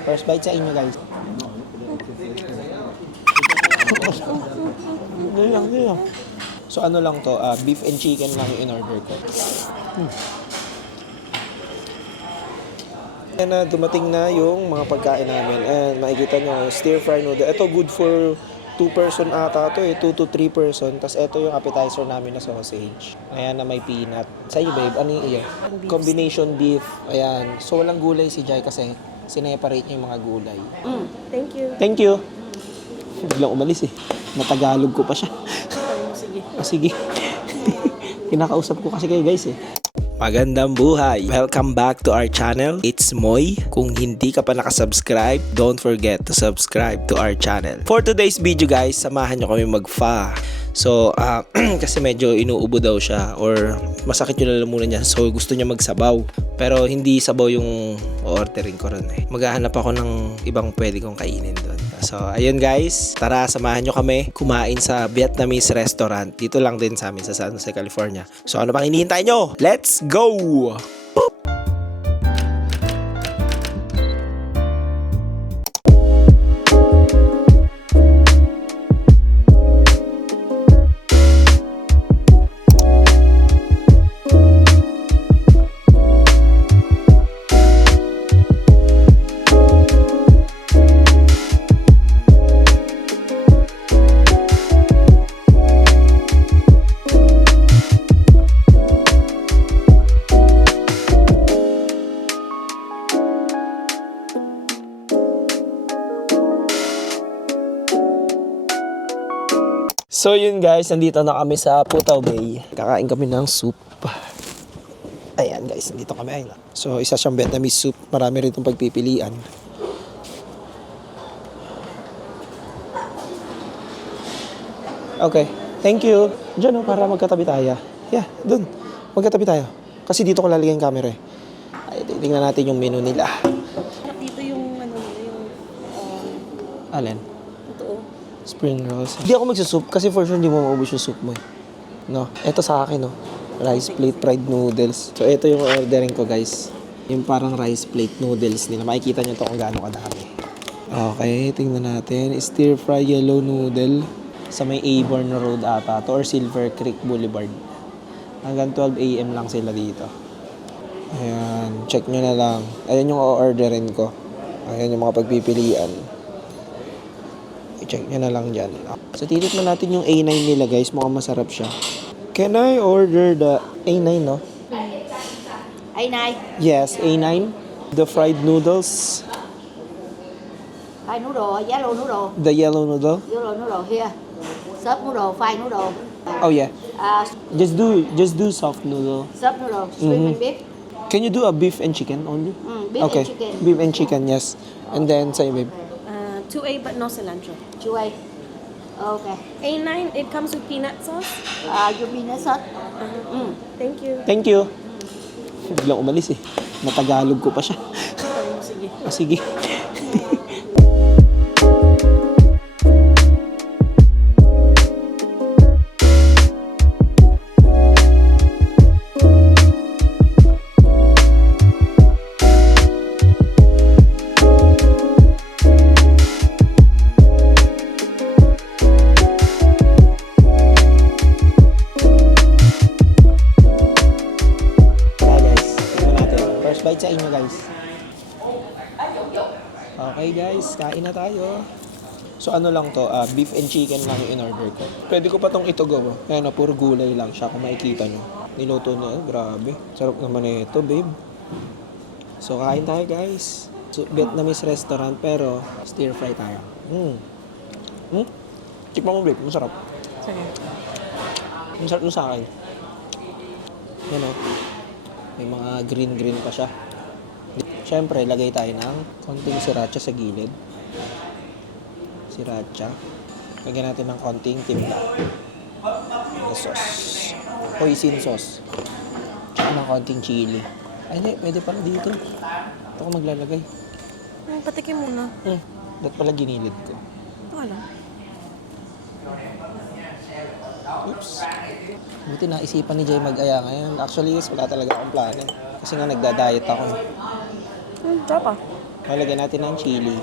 First bite sa inyo, guys. Hindi lang. So ano lang to, beef and chicken lang yung in-order ko. And dumating na yung mga pagkain namin. And makikita nyo, stir-fry noodle. Ito good for 2 person ata to 2 to 3 person. Tapos ito yung appetizer namin na sausage. Ayan na may peanut. Sa'yo babe, ano yung iyo? Combination beef. Ayan. So walang gulay si Jai kasi sineparate niya yung mga gulay. Thank you. Thank you. Biglang umalis eh. Natagalog ko pa siya. Sige. Sige. Kinakausap ko kasi kayo guys eh. Magandang buhay! Welcome back to our channel. It's Moy. Kung hindi ka pa nakasubscribe, don't forget to subscribe to our channel. For today's video guys, samahan nyo kami mag-pho. So, kasi medyo inuubo daw siya or masakit yung lalamunan niya. So, gusto niya magsabaw. Pero hindi sabaw yung o-ordering ko ron eh. Maghahanap ako ng ibang pwede kong kainin doon. So, ayun guys. Tara, samahan nyo kami kumain sa Vietnamese restaurant. Dito lang din sa amin sa San Jose, California. So, ano pang hinihintay nyo? Let's go! So yun guys, nandito na kami sa Putao Bay. Kakain kami ng soup. Ayan guys, nandito kami. Ayun. So isa siyang Vietnamese soup. Marami rin itong pagpipilian. Okay, thank you. Diyan para magkatabi tayo. Yeah, dun. Magkatabi tayo. Kasi dito ko lalagay yung camera eh. Ay, tingnan natin yung menu nila. Dito yung Alin? totoo. Spring rolls. Hindi ako magsusup kasi for sure hindi mo maubos yung soup mo eh. No? Ito sa akin no. Rice plate fried noodles. So ito yung ordering ko guys. Yung parang rice plate noodles nila. Makikita nyo to kung gaano kadami. Okay, tingnan natin. Stir fry yellow noodle sa may Aborn Road ata to or Silver Creek Boulevard. Hanggang 12 AM lang sila dito. Ayan, check nyo na lang. Ayan yung o-orderin ko. Ayan yung mga pagpipilian. I-check nyo na lang dyan. So, titikman natin yung A9 nila, guys. Mukhang masarap siya. Can I order the A9, no? A9. Yes, A9. The fried noodles. Fried noodle, yellow noodle. The yellow noodle. Yellow noodle here. Soft noodle, fried noodle. Oh, yeah. Just do soft noodle. Soft noodle, shrimp and beef. Can you do a beef and chicken only? Beef Okay. and chicken. Beef and chicken, yes. And then, sa'yo, babe. 2A but no cilantro. Chuay. Okay. A9, it comes with peanut sauce. Yung peanut sauce. Thank you. Thank you. Biglang umalis eh. Natagalog ko pa siya. Sige. Sige. Bite sa inyo guys. Okay guys, kain na tayo. So ano lang to, beef and chicken lang yung in-order ko. Pwede ko pa tong itugaw. Ayan na, puro gulay lang siya kung makikita nyo. Niluto na, grabe. Sarap naman ito babe. So kain tayo guys. So, Vietnamese restaurant pero stir fry tayo. Tikman mo babe, masarap. Sige. Masarap nun sa akin. Yan o. May mga green pa siya. Siyempre, lagay tayo ng konting sriracha sa gilid. Sriracha. Lagyan natin ng konting timpla. Na sauce. Hoisin sauce. Tsaka ng konting chili. Ay, hindi. Pwede pala dito. Ito ko maglalagay. Patikim muna. Dapat pala ginilid ko. Wala. Oops. Buti naisipan ni Jay mag-aya ngayon. Actually, wala talaga akong plano. Kasi nga nagda-diet ako. Sarap ah. Lalagyan natin ng chili.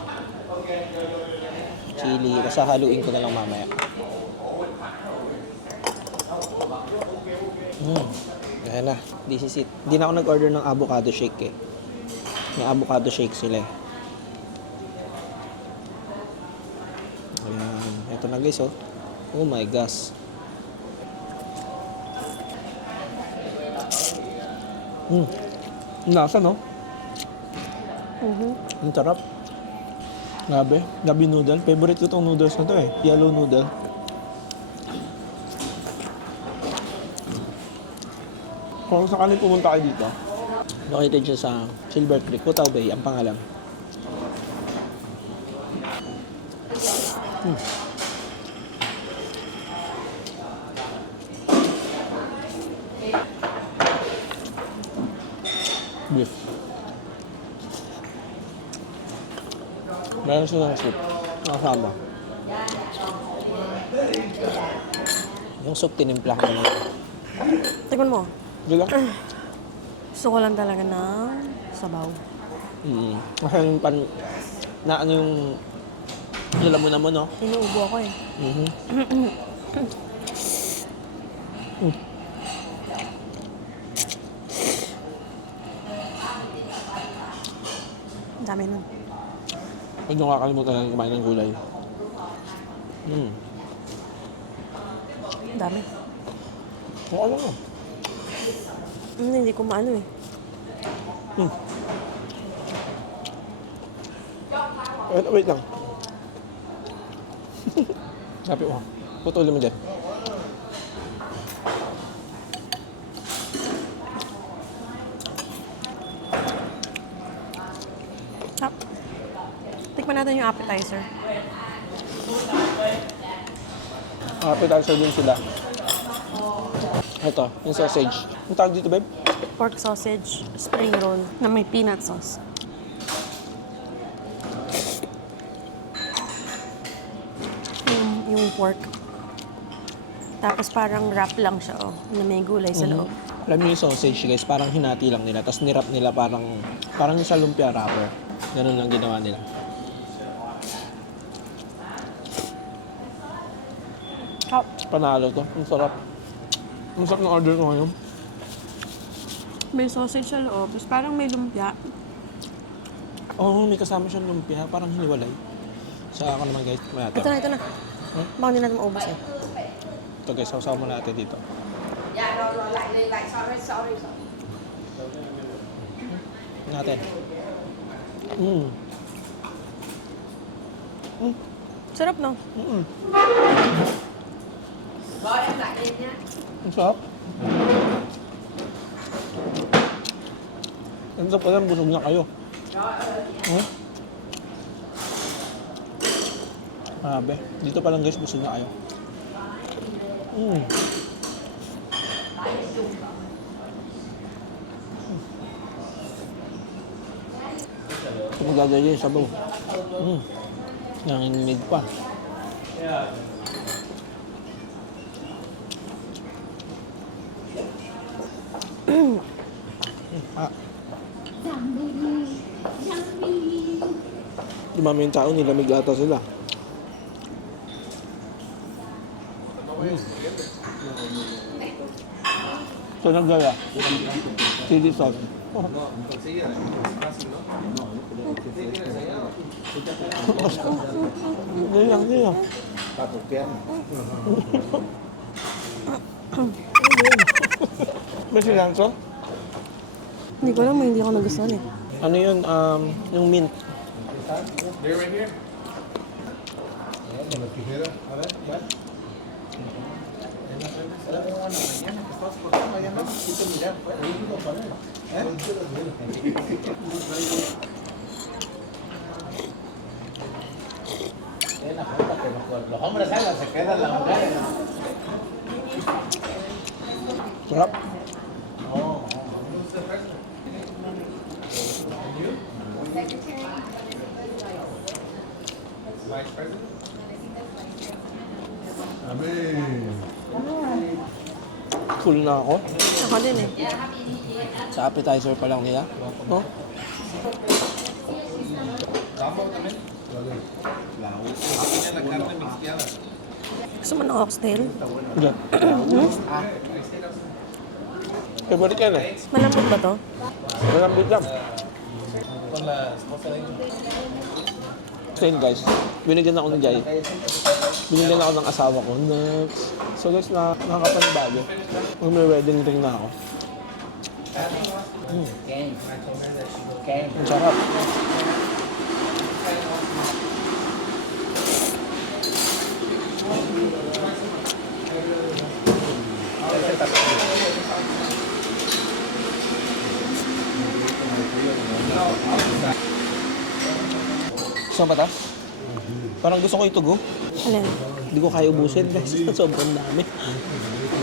Chili. Tapos haluin ko na lang mamaya. Ayan na. This is it. Hindi na ako nag-order ng avocado shake eh. May avocado shake sila eh. Ayan. Ito na guys oh. Oh my gosh. Ang lasa no? Ang sarap. Grabe. Gabi noodle. Favorite ko itong noodles na to eh. Yellow noodle. Kung sakaling pumunta kayo dito, located siya sa Silver Creek, Cutaw Bay, ang pangalan. Beef. Meron silang soup. Nakasama. Yung soup tinimpla ko na. Tignan mo. Sige lang. Gusto ko lang talaga ng sabaw. Kasi yung pan... Na ano yung... Alam mo naman, no? Inuubo ako eh. Ang dami nun. Huwag nyo kakalimutan na kumain ng gulay. Ang dami. Oo, alam mo. Hindi ko maano eh. Wait lang. Sabi ko, putulin mo dyan. Ah, tikman natin yung appetizer. Appetizer din sila. Ito, yung sausage. Ang tawag dito, babe? Pork sausage spring roll na may peanut sauce. Yung pork. Tapos parang wrap lang siya, oh, na may gulay sa loob. Alam niyo yung sausage, guys, parang hinati lang nila. Tapos nirap nila parang yung sa lumpia wrapper. Ganun lang ginawa nila. Oh, Panalo to. Ang sarap. Ang sarap ng order ko ngayon. may sausage sa loob, tapos parang may lumpia. Oo, may kasama siyang lumpia. Parang hiniwalay. Sa ako naman, guys. May Ito na, ito na. Baka hindi natin maubos eh. Ito, guys. Sausaw muna natin dito. Natin. Sarap no? Ang sarap. Ang sarap pala, busog na kayo. Grabe. Dito pa lang guys, busog na kayo. Ito magdadali yung sabaw. Nanginginig pa. Dumami yung tao, nilamig ata sila. So, naggaya. Chili sauce. Hindi lang, hindi lang. May silanso? Hindi ko alam, hindi ako nagustuhan eh. Ano yun? Yung mint. Los hombres salgan, se quedan las mujeres. Sarap. Full na ako. Ako din eh. Sa appetizer pa lang nila. No? Gusto mo ng oxtail? Hindi. Favorite yan eh. Malambot ba to? Malambot lang. So yun guys, binigyan ako ng Jai. Binigyan ako ng asawa ko. Next. So guys, nakakapanibago. May wedding ring na ako. Ang sarap. Gusto mo ba ito? Parang gusto ko ito, go. Alin? Hindi ko kaya ubusin guys. Sobrang dami.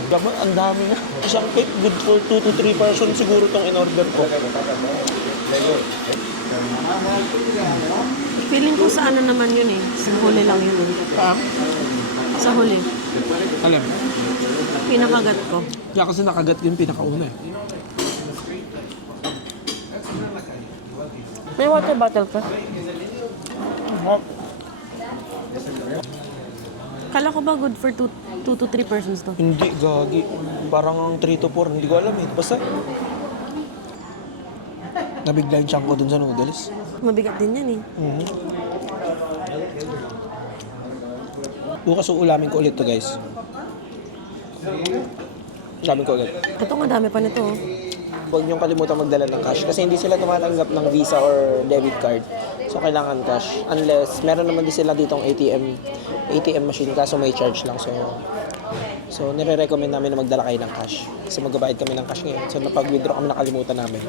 Gama, ang dami na. Isang cake, good for 2 to 3 person siguro itong in-order ko. Feeling ko sa ano naman yun eh. Sa huli lang yun eh. Sa huli. Alam, Pinakagat ko. kaya kasi nakagat yung pinakauna eh. May water bottle ka? Kala ko ba good for 2 to 3 persons to? Hindi, gagi. Parang ang 3 to 4, hindi ko alam eh. Basta, nabigla yung chunk ko dun sa noodles. Mabigat din yan eh. Bukas uulamin ko ulit to guys. Ulamin ko ulit. Ito nga dami pa nito oh. Huwag niyong kalimutan magdala ng cash kasi hindi sila tumatanggap ng Visa or debit card. So, kailangan cash. Unless, meron naman din sila ditong ATM machine kaso may charge lang. So nire-recommend namin na magdala kayo ng cash. Kasi magbabayad kami ng cash ngayon. So, napag-withdraw kami, nakalimutan namin.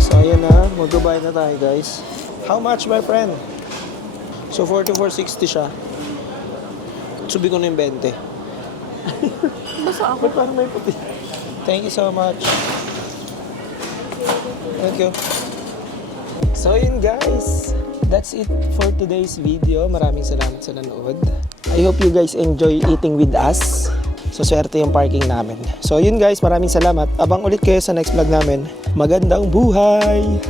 So, ayan na. Magbabayad na tayo, guys. How much, my friend? So, 44.60 siya. Subi ko na yung 20. Basta ako. Parang may puti. Thank you so much. Thank you. So yun guys, that's it for today's video. Maraming salamat sa nanood. I hope you guys enjoy eating with us. So swerte yung parking namin. So yun guys, maraming salamat. Abang ulit kayo sa next vlog namin. Magandang buhay!